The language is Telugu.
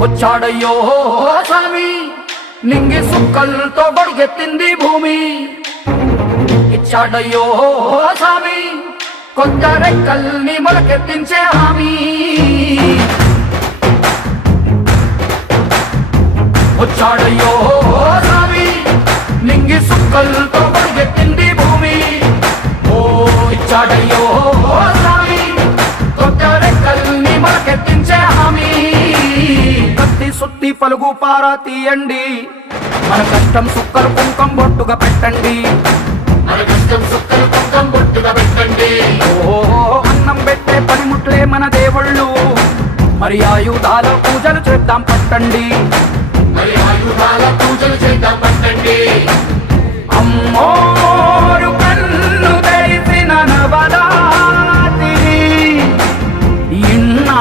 వచ్చాడయ్యో స్వామి నింగి సుక్కలతో బడిగెత్తింది భూమి ఇచ్చాడయ్యో స్వామి కొత్త రెక్కల్ని మొలకెత్తించే హామీ వచ్చాడయ్యో స్వామి నింగి సుక్కలతో బడిగెత్తింది భూమి ఓ ఇచ్చాడయ్యో స్వామి కొత్త రెక్కల్ని మొలకెత్తించే హామీ కత్తి సుత్తి పలుగు పారా తీయండి మన కష్టం సుక్కలు కుంకం బొట్టుగా పెట్టండి మన కష్టం సుక్కలు కుంకం బొట్టుగా పెట్టండి ఓ అన్నం పెట్టే పనిముట్లే మన దేవుళ్ళు మరి ఆయుధాల పూజలు చేద్దాం పట్టండి మరి ఆయుధాల పూజలు చేద్దాం పట్టండి అమ్మోరు కన్ను తెరిసిన నవరాత్రి ఇన్నా